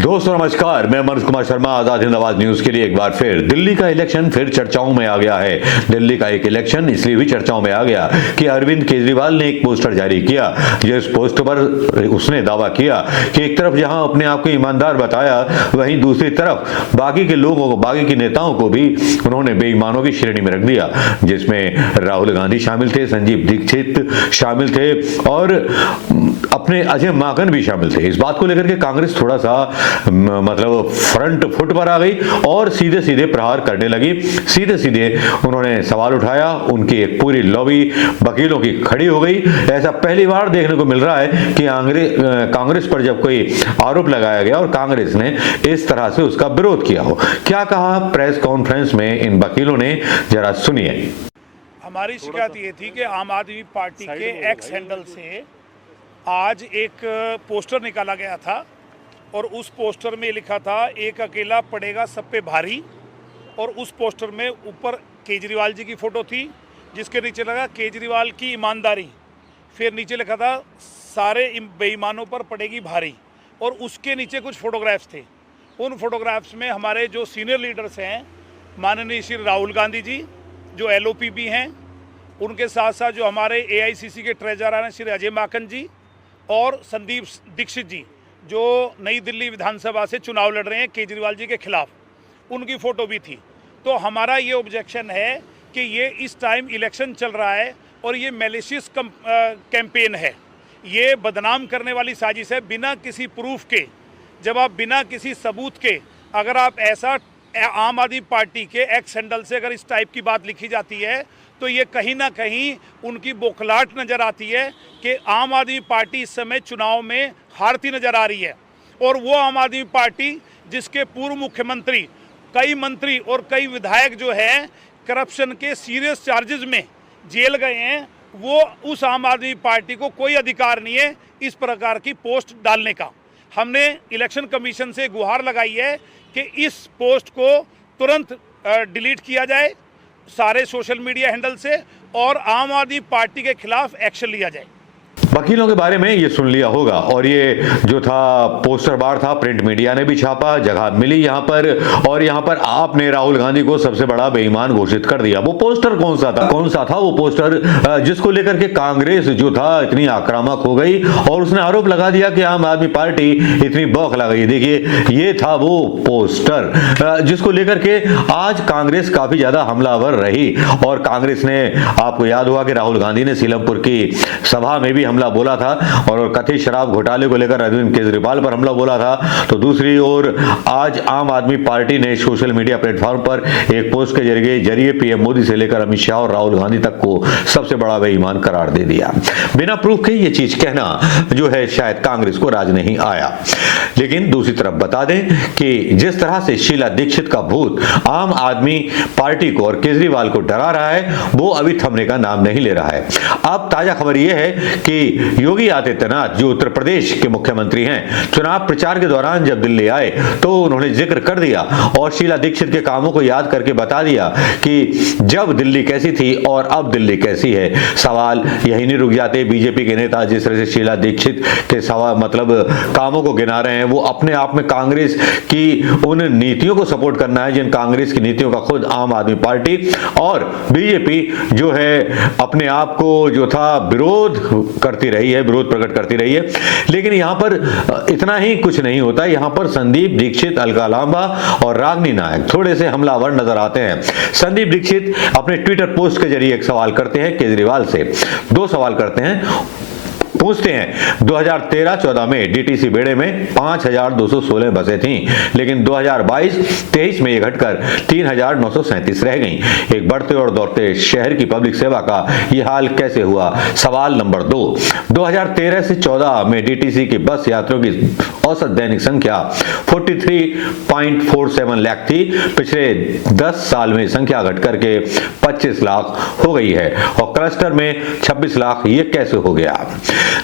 दोस्तों नमस्कार, मैं मनोज कुमार शर्मा आजाद हिंद आवाज न्यूज के लिए एक बार फिर दिल्ली का इलेक्शन फिर चर्चाओं में आ गया है। दिल्ली का एक इलेक्शन इसलिए भी चर्चाओं में आ गया कि अरविंद केजरीवाल ने एक पोस्टर जारी किया, जिस पोस्टर पर उसने दावा किया कि एक तरफ जहां अपने आप को ईमानदार बताया, वहीं दूसरी तरफ बाकी के लोगों को, बाकी के नेताओं को भी उन्होंने बेईमानों की श्रेणी में रख दिया, जिसमें राहुल गांधी शामिल थे, संजीव दीक्षित शामिल थे और अपने अजय माकन भी शामिल थे। इस बात को लेकर के कांग्रेस थोड़ा सा मतलब फ्रंट फुट पर आ गई और सीधे सीधे प्रहार करने लगी। सीधे सीधे उन्होंने सवाल उठाया, उनकी एक पूरी लॉबी वकीलों की खड़ी हो गई। ऐसा पहली बार देखने को मिल रहा है कि कांग्रेस पर जब कोई आरोप लगाया गया और कांग्रेस ने इस तरह से उसका विरोध किया हो। क्या कहा प्रेस कॉन्फ्रेंस में इन वकीलों ने, जरा सुनिए। हमारी शिकायत ये थी कि आम आदमी पार्टी के एक्स हैंडल से आज एक पोस्टर निकाला गया था और उस पोस्टर में लिखा था एक अकेला पड़ेगा सब पे भारी, और उस पोस्टर में ऊपर केजरीवाल जी की फ़ोटो थी जिसके नीचे लगा केजरीवाल की ईमानदारी, फिर नीचे लिखा था सारे बेईमानों पर पड़ेगी भारी, और उसके नीचे कुछ फ़ोटोग्राफ्स थे। उन फोटोग्राफ्स में हमारे जो सीनियर लीडर्स हैं, माननीय श्री राहुल गांधी जी जो LOP भी हैं, उनके साथ साथ जो हमारे AICC के ट्रेजरर हैं श्री अजय माकन जी और संदीप दीक्षित जी जो नई दिल्ली विधानसभा से चुनाव लड़ रहे हैं केजरीवाल जी के खिलाफ, उनकी फ़ोटो भी थी। तो हमारा ये ऑब्जेक्शन है कि ये इस टाइम इलेक्शन चल रहा है और ये मैलिशियस कैंपेन है, ये बदनाम करने वाली साजिश है बिना किसी प्रूफ के। जब आप बिना किसी सबूत के अगर आप ऐसा आम आदमी पार्टी के एक्स हैंडल से अगर इस टाइप की बात लिखी जाती है तो ये कहीं ना कहीं उनकी बौखलाहट नज़र आती है कि आम आदमी पार्टी इस समय चुनाव में हारती नज़र आ रही है। और वो आम आदमी पार्टी जिसके पूर्व मुख्यमंत्री, कई मंत्री और कई विधायक जो है करप्शन के सीरियस चार्जेस में जेल गए हैं, वो उस आम आदमी पार्टी को कोई अधिकार नहीं है इस प्रकार की पोस्ट डालने का। हमने इलेक्शन कमीशन से गुहार लगाई है कि इस पोस्ट को तुरंत डिलीट किया जाए सारे सोशल मीडिया हैंडल से और आम आदमी पार्टी के खिलाफ एक्शन लिया जाए। वकीलों के बारे में ये सुन लिया होगा और ये जो था पोस्टर बार था, प्रिंट मीडिया ने भी छापा, जगह मिली यहाँ पर, और यहाँ पर आपने राहुल गांधी को सबसे बड़ा बेईमान घोषित कर दिया। वो पोस्टर कौन सा था वो पोस्टर जिसको लेकर के कांग्रेस जो था इतनी आक्रामक हो गई और उसने आरोप लगा दिया कि आम आदमी पार्टी इतनी बौखला गई। देखिए ये था वो पोस्टर जिसको लेकर के आज कांग्रेस काफी ज्यादा हमलावर रही और कांग्रेस ने, आपको याद होगा कि राहुल गांधी ने सीलमपुर की सभा में भी हमला बोला था और कथित शराब घोटाले को लेकर अरविंद केजरीवाल पर हमला बोला था। तो दूसरी ओर आज आम आदमी पार्टी ने सोशल मीडिया प्लेटफॉर्म पर एक पोस्ट के जरिए PM मोदी से लेकर अमित शाह और राहुल गांधी तक को सबसे बड़ा बेईमान करार दे दिया। बिना प्रूफ के ये चीज कहना जो है शायद कांग्रेस को राज नहीं आया। लेकिन दूसरी तरफ बता दें कि जिस तरह से शीला दीक्षित का भूत आम आदमी पार्टी को और केजरीवाल को डरा रहा है, वो अभी थमने का नाम नहीं ले रहा है। अब ताजा खबर यह है कि योगी आदित्यनाथ जो उत्तर प्रदेश के मुख्यमंत्री हैं, चुनाव प्रचार के दौरान जब दिल्ली आए तो उन्होंने जिक्र कर दिया और शीला दीक्षित के कामों को याद करके बता दिया कि जब दिल्ली कैसी थी और अब दिल्ली कैसी है। सवाल यही नहीं रुक जाते। बीजेपी के नेता जिस तरह से शीला दीक्षित के सवाल मतलब कामों को गिना रहे हैं, वो अपने आप में कांग्रेस की उन नीतियों को सपोर्ट करना है जिन कांग्रेस की नीतियों का खुद आम आदमी पार्टी और बीजेपी जो है अपने आप को जो था विरोध करती रही है, विरोध प्रकट करती रही है। लेकिन यहां पर इतना ही कुछ नहीं होता। यहां पर संदीप दीक्षित, अलका लांबा और रागिनी नायक थोड़े से हमलावर नजर आते हैं। संदीप दीक्षित अपने ट्विटर पोस्ट के जरिए एक सवाल करते हैं केजरीवाल से, दो सवाल करते हैं, पूछते हैं 2013-14 में DTC बेड़े में 5216 बसें थीं, लेकिन 2022-23 में ये घटकर 3937 रह गईं। एक बढ़ते और दौड़ते शहर की पब्लिक सेवा का ये हाल कैसे हुआ? सवाल नंबर 2, 2013 से 14 में DTC की बस यात्रियों की औसत दैनिक संख्या 43.47 लाख थी। पिछले 10 साल में संख्या घटकर के 25 लाख हो गई है और क्लस्टर में 26 लाख। ये कैसे हो गया?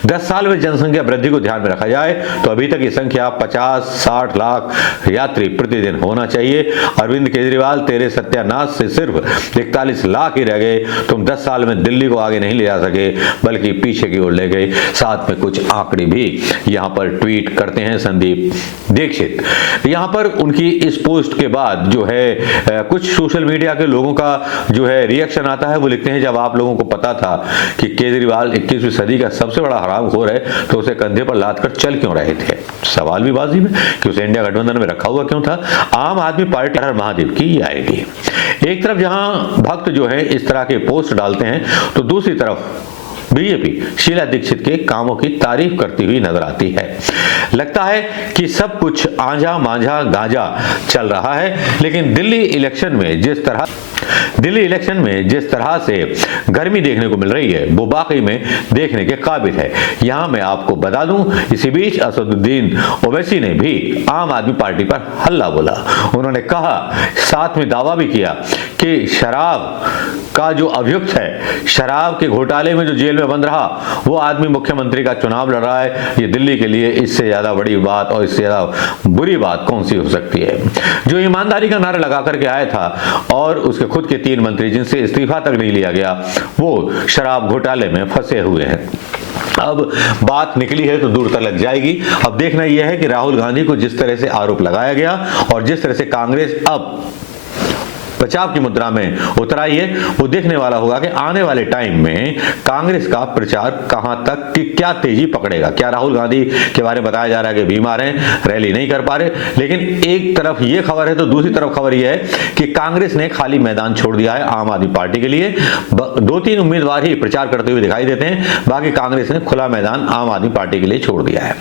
10 साल में जनसंख्या वृद्धि को ध्यान में रखा जाए तो अभी तक ये संख्या 50-60 लाख यात्री प्रतिदिन होना चाहिए। अरविंद केजरीवाल, तेरे सत्यानाश से सिर्फ 41 लाख ही रह गए। तुम 10 साल में दिल्ली को आगे नहीं ले जा सके बल्कि पीछे की ओर ले गए। साथ में कुछ आंकड़े भी यहां पर ट्वीट करते हैं संदीप दीक्षित। यहां पर उनकी इस पोस्ट के बाद जो है कुछ सोशल मीडिया के लोगों का जो है रिएक्शन आता है। वो लिखते हैं, जब आप लोगों को पता था कि केजरीवाल 21वीं सदी का सबसे बड़ा हरामखोर है तो उसे कंधे पर लाद कर चल क्यों रहे थे? सवाल भी वाजिब है कि उसे इंडिया गठबंधन में रखा हुआ क्यों था? आम आदमी पार्टी हर महादेव की आएगी। एक तरफ जहां भक्त जो है इस तरह के पोस्ट डालते हैं तो दूसरी तरफ बीजेपी शीला दीक्षित के कामों की तारीफ करती हुई नजर आती है। लगता है कि सब कुछ आंजा मांझा गांजा चल रहा है, लेकिन दिल्ली इलेक्शन में जिस तरह से गर्मी देखने को मिल रही है वो वाकई में देखने के काबिल है। यहां मैं आपको बता दूं, इसी बीच असदुद्दीन ओवैसी ने भी आम आदमी पार्टी पर हल्ला बोला। उन्होंने कहा, साथ में दावा भी किया कि शराब का जो अभियुक्त है, शराब के घोटाले में जो जेल में बंद रहा, वो आदमी मुख्यमंत्री का चुनाव लड़ रहा है। ये दिल्ली के लिए इससे ज्यादा बड़ी बात और इससे ज्यादा बुरी बात कौन सी हो सकती है? जो ईमानदारी का नारा लगा करके आया था और उसके खुद के 3 मंत्री जिनसे इस्तीफा तक नहीं लिया गया, वो शराब घोटाले में फंसे हुए हैं। अब बात निकली है तो दूर तक लग जाएगी। अब देखना यह है कि राहुल गांधी को जिस तरह से आरोप लगाया गया और जिस तरह से कांग्रेस अब बचाव की मुद्रा में उतर आई है, वो देखने वाला होगा कि आने वाले टाइम में कांग्रेस का प्रचार कहां तक की क्या तेजी पकड़ेगा। क्या राहुल गांधी के बारे में बताया जा रहा है कि बीमार हैं, रैली नहीं कर पा रहे, लेकिन एक तरफ ये खबर है तो दूसरी तरफ खबर यह है कि कांग्रेस ने खाली मैदान छोड़ दिया है आम आदमी पार्टी के लिए। 2-3 उम्मीदवार ही प्रचार करते हुए दिखाई देते हैं, बाकी कांग्रेस ने खुला मैदान आम आदमी पार्टी के लिए छोड़ दिया है।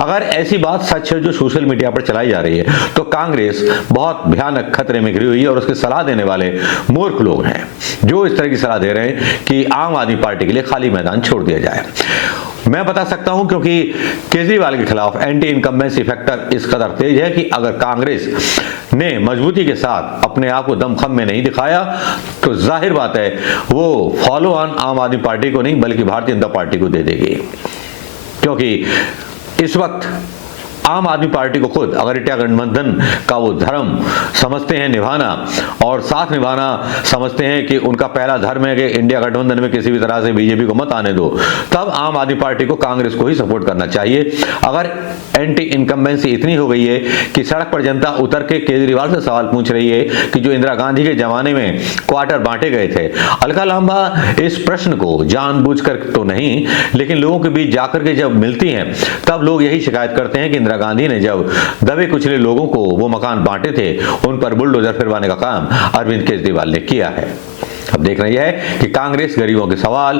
अगर ऐसी बात सच है जो सोशल मीडिया पर चलाई जा रही है तो कांग्रेस बहुत भयानक खतरे में घिरी हुई है और उसके सलाह देने वाले मूर्ख लोग हैं जो इस तरह की सलाह दे रहे हैं कि आम आदमी पार्टी के लिए खाली मैदान छोड़ दिया जाए। मैं बता सकता हूं क्योंकि केजरीवाल के खिलाफ एंटी इनकम्बेंसी फैक्टर इस कदर तेज है कि अगर कांग्रेस ने मजबूती के साथ अपने आप को दमखम में नहीं दिखाया तो जाहिर बात है वो फॉलो ऑन आम आदमी पार्टी को नहीं बल्कि भारतीय जनता पार्टी को दे देगी। क्योंकि इस वक्त आम आदमी पार्टी को खुद अगर इंडिया गठबंधन का वो धर्म समझते हैं निभाना और साथ निभाना समझते हैं कि उनका पहला धर्म है कि इंडिया गठबंधन में किसी भी तरह से बीजेपी को मत आने दो, तब आम आदमी पार्टी को कांग्रेस को ही सपोर्ट करना चाहिए। अगर एंटी इनकम्बेंसी इतनी हो गई है कि सड़क पर जनता उतर के केजरीवाल से सवाल पूछ रही है कि जो इंदिरा गांधी के जमाने में क्वार्टर बांटे गए थे, अलका लांबा इस प्रश्न को जानबूझकर तो नहीं लेकिन लोगों के बीच जाकर के जब मिलती हैं तब लोग यही शिकायत करते हैं कि इंदिरा गांधी ने जब दबे कुचले लोगों को वो मकान बांटे थे उन पर बुलडोजर फिरवाने का काम अरविंद केजरीवाल ने किया है। अब देखना यह है कि कांग्रेस गरीबों के सवाल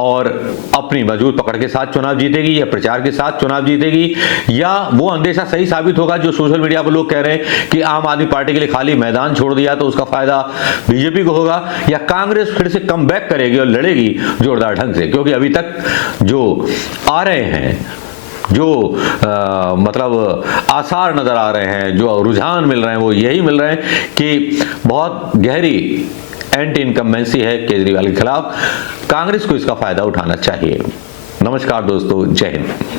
और अपनी मजबूत पकड़ के साथ चुनाव जीतेगी या प्रचार के साथ चुनाव जीतेगी, या वो अंदेशा सही साबित होगा जो सोशल मीडिया पर लोग कह रहे हैं कि आम आदमी पार्टी के लिए खाली मैदान छोड़ दिया तो उसका फायदा बीजेपी को होगा, या कांग्रेस फिर से कम बैक करेगी और लड़ेगी जोरदार ढंग से। क्योंकि अभी तक जो आ रहे हैं जो मतलब आसार नजर आ रहे हैं, जो रुझान मिल रहे हैं वो यही मिल रहे हैं कि बहुत गहरी एंटी इनकम्बेंसी है केजरीवाल के खिलाफ। कांग्रेस को इसका फायदा उठाना चाहिए। नमस्कार दोस्तों, जय हिंद।